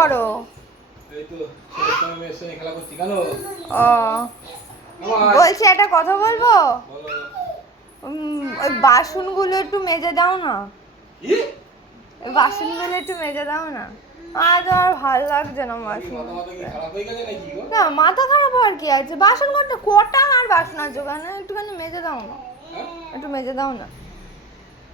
করো? এই তো ছেলের মেয়ের সঙ্গে খেলা করছি কেন? ও বলছি একটা কথা বলবো। বলো। ওই বাসনগুলো একটু মেজে দাও না। কি? ওই বাসনগুলো একটু মেজে দাও না। আজ আর ভালো লাগছে না বাসন। মাথা কি খারাপ হয়ে গেছে নাকি গো? না মাথা খারাপ হওয়ার কি আছে, বাসন করতে কটা আর বাসন আছে ওখানে, একটুখানি মেজে দাও না। হ্যাঁ? একটু মেজে দাও না।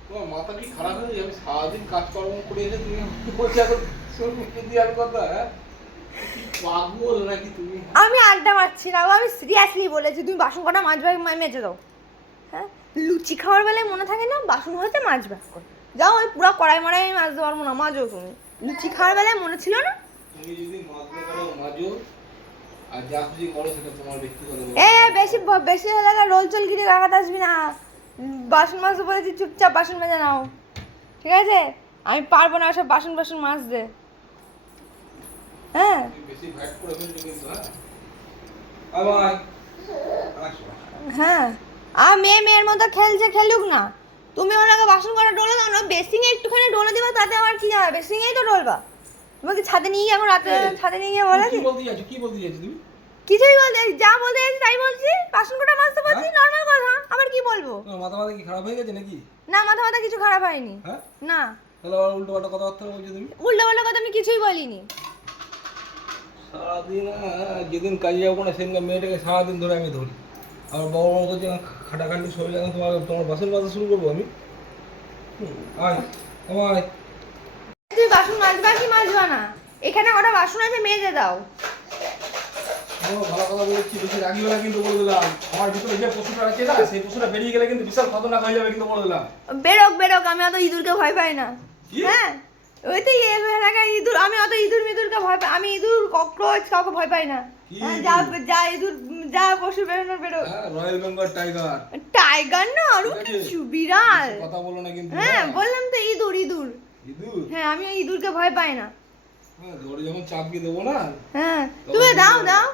তোমার মাথা কি খারাপ হয়ে গেছে? আমি সারাদিন কাজকর্ম করে এসে তুমি বলছো এখন সত্যি দেওয়ার কথা? হ্যাঁ, কি পাগল নাকি তুমি? আমি আড্ডা মারছি না, আমি সিরিয়াসলি বলেছি তুমি বাসন কটা মাজবে মেজে দাও। হ্যাঁ, লুচি খাওয়ার বেলায় মনে থাকে না বাসন হতে মাজবে করে যাও, ওই পুরো কড়াই মড়াই আমি মাজতে পারবো না, মাজো তুমি। লুচি খাওয়ার বেলায় মনে ছিল না? তুমি যদি মাজতে পারো মাজো, আর যা খুশি করো সেটা তোমার ব্যক্তিগত ব্যাপার। বেশি বেশি হলে না রোল চল গিয়ে লাগাতে আসবি না। বাসন মাজতে বলেছি, চুপচাপ বাসন মেজে নাও, ঠিক আছে? আমি পারবো না সব বাসন বাসন মাজতে। হ্যাঁ বেশি ভ্যাট করে ফেলছো কিন্তু। হ্যাঁ বাই। হ্যাঁ, আর মেয়ের মতো খেলছে, খেলুক না। তুমি ওনাকে বাসন করা ডোলে দাও না, বেসিংয়ে একটুখানি ডোলে দিবা, তাতে আমার কি যাবে? বেসিংয়েই তো ডলবা। তোমাকে ছাদে নিয়ে গিয়ে এখন রাতে ছাদে নিয়ে গিয়ে বলে কি বলতে যাচ্ছ? কি বলতে যাচ্ছ তুমি? কিছুই বলতে, যা বলতে যাচ্ছি তাই বলছি। বাসন কটা মাজতে বলছি, নর্মাল কথা, আবার কি বলবো? তোমার মাথা কি খারাপ হয়ে গেছে নাকি? না মাথা মাথা কিছু খারাপ হয়নি। হ্যাঁ, না তাহলে আবার উল্টো পাল্টা কথাবার্তা বলছো তুমি। উল্টো পাল্টা কথা আমি কিছুই বলিনি। সারাদিন যেদিন কাজে যাবো না সেদিন মেয়েটাকে সারাদিন ধরে আমি ধরি, আবার বড় বড় করছি খাটাখাটি শরীর, এখন তোমার বাসন মাজা শুরু করবো আমি? আয় আমায়। তুমি বাসন মাজবা কি মাজবা না? এখানে কটা বাসন আছে, মেজে দাও। ভালো কথা বলেছি, বেশি রাগিও না কিন্তু বলে দিলাম। আমার ভিতরে যে পশুটা আছে না, সেই পশুটা বেরিয়ে গেলে কিন্তু বিশাল খতরনাক হয়ে যাবে কিন্তু বলে দিলাম। বেরোক বেরোক, আমি অত ইঁদুরকে ভয় পাই না। কি? হ্যাঁ, ওই তো এলাকায় ইঁদুর, আমি অত ইঁদুর মিঁদুরকে ভয় পাই, আমি ইঁদুর ককরোচ কাউকে ভয় পাই না। কি? হ্যাঁ, যা যা ইঁদুর, যা পশু বেরোনোর বেরো। হ্যাঁ, রয়্যাল বেঙ্গল টাইগার। টাইগার না, আরো ঠিক আছে? কিছু বিড়াল। বেশি কথা বলো না কিন্তু। হ্যাঁ বললাম তো ইঁদুর ইঁদুর। ইঁদুর? হ্যাঁ, আমি ওই ইঁদুরকে ভয় পাই না। হ্যাঁ, ধরে যখন চাপিয়ে দেবো না। হ্যাঁ, তুমি দাও দাও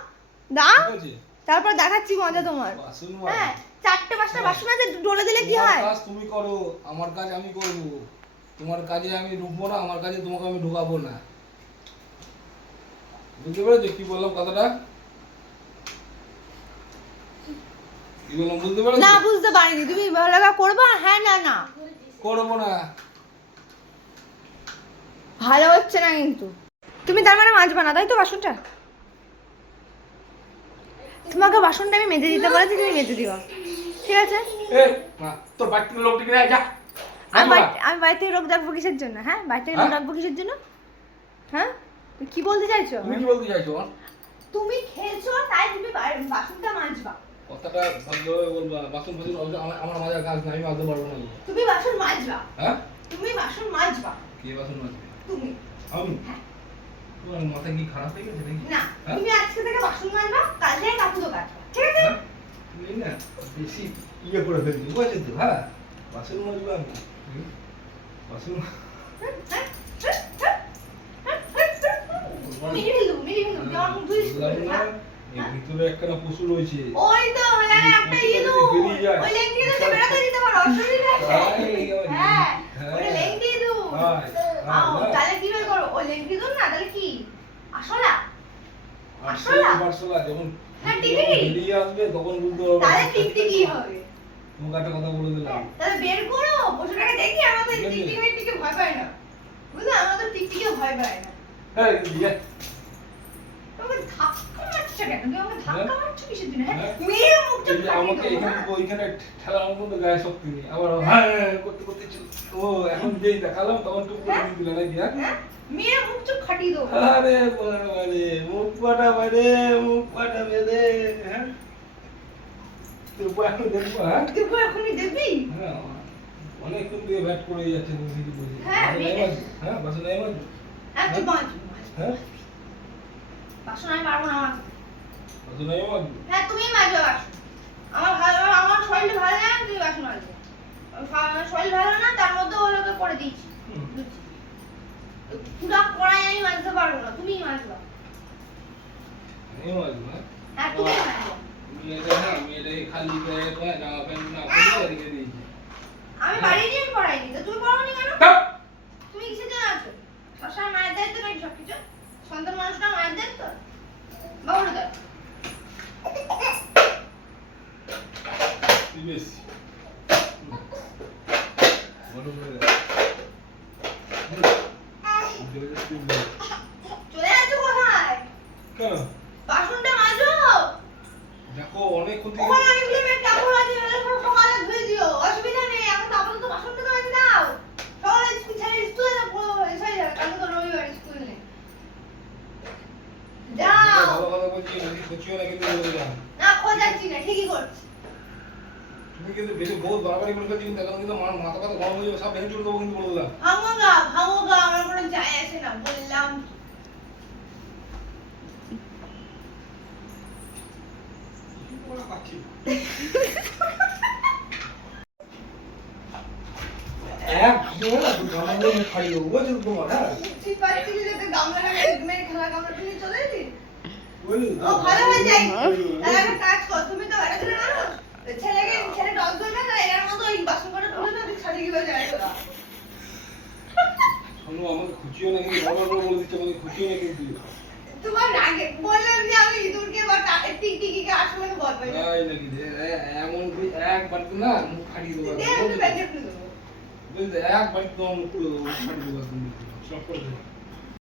দাও, ঠিক আছে? তারপর দেখাচ্ছি মজা তোমার। বাসন হ্যাঁ, 4টে 5টা বাসন আছে, ডলে দিলে কি তোমার হয়? কাজ তুমি করো, আমার কাজ আমি করবো। তোমার কাজে আমি ঢুকবো না, আমার কাজে তোমাকে আমি ঢুকাবো না। বুঝতে পেরেছো কি বললাম কথাটা? কি বললাম বুঝতে পেরেছো? না বুঝতে পারিনি, তুমি ভালো লাগা করবা? হ্যাঁ না না, করবো না। ভালো হচ্ছে না কিন্তু। তুমি তার মানে মাজবা না তাই তো বাসনটা? তোমাকে বাসনটা আমি মেজে দিতে বলেছি, তুমি মেজে দিও, ঠিক আছে? এই মা, তোর বাড়ি থেকে লোক ডেকে নিয়ে আয়, যা। আমি বাড়ি থেকে লোক ডাকবো কিসের জন্য? হ্যাঁ, বাড়ি থেকে লোক ডাকবো কিসের জন্য? হ্যাঁ, তুমি কি বলতে চাইছো? তুমি কি বলতে চাইছো? তুমি খেলছো তাই তুমি বাসনটা মাজবা। কথাটা ভালোভাবে বলবা। বাসন ফাসন আমার মাজার কাজ না, আমি মাজতে পারবো না। তুমি বাসন মাজবা। হ্যাঁ, তুমি বাসন মাজবা। কে বাসন মাজবে? তুমি। আমি? হ্যাঁ। তোমার মাথা কি খারাপ হয়ে গেছে নাকি? না, হ্যাঁ? তুমি আজকে থেকে বাসন মাজবা, কাল থেকে কাপড় কাচবা, ঠিক আছে? হ্যাঁ? তুমি না বেশি ইয়ে করে ফেলছি, বুঝেছো তো? হ্যাঁ, বাসন মাজবো আমি। বাসন মেরে ফেলবো, তুই আমার মুখ ধুইস। এর ভিতরে একখানা পশু রয়েছে। ওই তো হ্যাঁ, একটা ইঁদুর। ওই লেংটি ইঁদুরকে বেরোতে দিতে পারো, অসুবিধা আছে? হ্যাঁ, ওটা লেংটি ইঁদুর। তাহলে কি বের করো? ওই লেংটি ইঁদুর না, তাহলে কি? আসলা? আসলা যখন হ্যাঁ, টিকটিকি। বেরিয়ে আসবে তখন বুঝতে পারবে। তাহলে টিকটিকি হবে। তোমাকে একটা কথা বলে দিলাম। তাহলে বের করো, পশুটাকে দেখি, আমার তো টিকটিকি ভয় পায় না। বুঝলে, আমার তো টিকটিকি ভয় পায় না। হ্যাঁ, ইয়ে। তোমাকে ধাক্কা মারছো কেন? তুমি আমাকে ধাক্কা মারছো কিসের জন্য? হ্যাঁ, মেয়ের মুখটা এই যে আমাকে এখানে ওইখানে ঠেলার মতো গায়ে শক্তি নেই। আবার হ্যাঁ করতে করতে ও এখন যেই দেখালাম তখন টুক করে দিয়ে দিলে নাকি? হ্যাঁ, মেয়ের মুখ চোখ খাটিয়ে দেবো। আরে বাবারে, মুখ ফাটা বাইরে, মুখ ফাটা বেঁধে। হ্যাঁ, তুই এখন দেখবো? হ্যাঁ, দেখবো, এখনই দেখবি? হ্যাঁ, অনেকক্ষণ দিয়ে ব্যাট করে যাচ্ছে তুমি কিছু বুঝি। হ্যাঁ, হ্যাঁ, বাসন নাই মাঝ। তুই মাছ। হ্যাঁ, বাসন আমি পারবো না আমার। বাসন নাই মাঝ। হ্যাঁ, তুমি মাজবে বাসন। আমার শরীর ভালো না, তুমি বাসন মাজবে। আমার শরীর ভালো না, তার মধ্যে ওগুলোকে করে দিয়েছি। পুরো কড়াই আমি মাজতে পারবো না, তুমিই মাজবা। নাই মাঝ না? হ্যাঁ, তুমিই মাজবা। আমি এটাকে খালি গায়ে জামা প্যান্ট না পরে রেখে দিয়েছি। আমি বাড়ি নিয়ে পড়াইনি, তো তুমি পড়াওনি কেন? ধ্যাৎ! তুমি কিসের জন্য আছো? সবসময় মায়ের দায়িত্ব নাকি সবকিছু? সন্তান মানুষটা মায়ের দেন তো বাবুর দেন বেশ বড় করে চলে যাচ্ছ কোথায় কেন বাসনটা মাজো দেখো অনেক ক্ষতি ওখানে অনেকগুলো মেয়ে কাপড় আছে ওগুলো সব সকালে ধুয়ে দিও অসুবিধা নেই এখন তো আপাতত বাসনটা তো মাজে দাও সকালে স্কুলে না এসে যাবে কালকে তো রবিবার স্কুল নেই যাও ভালো কথা বলছি নাকি খুঁচিও না কিন্তু বলে দিলাম না খোঁজাচ্ছি না ঠিকই করছি তুমি কিন্তু বেশি বহুত বাড়াবাড়ি করে ফেলছি কিন্তু এখন কিন্তু আমার মাথা কথা গরম হয়ে যাবে সব ভেঙে চলে দেবো কিন্তু বলে দিলাম ভাঙোগা আমার কোনো যায় আসে না বললাম ওরা পাচ্ছি এক জোড়া না দুটো আমাদের খালি বুঝছো তোমার হ্যাঁ ঠিক পাচ্ছি যে গামলাটা মেরে খেলা গামলাটা নিয়ে চলে এলি বলি ও ভালো হয়ে যায় তাহলে একটা কাজ কর তুমি তো এটা করে আনো ছেলে ডগ ধরবে না এর মতো ওই বাসন কটা তুলে না ছাড়ি গিয়ে যায় তোরা শোনো আমাকে খুঁচিও না কিন্তু বড় বড় বলে দিচ্ছে আমাকে খুঁচিও না কিন্তু তোমার আগে বললাম যে আমি ইঁদুরকে বা টিকটিকিকে আসলে ভয় পাই না তাই নাকি এমন কি একবার তো না মুখ ফাটিয়ে দেবো দে আমি প্যাকেট নিয়ে দেবো বুঝলে একবার তোমার মুখ খুলে দেবো ফাটিয়ে দেবো তুমি সব করে দেবো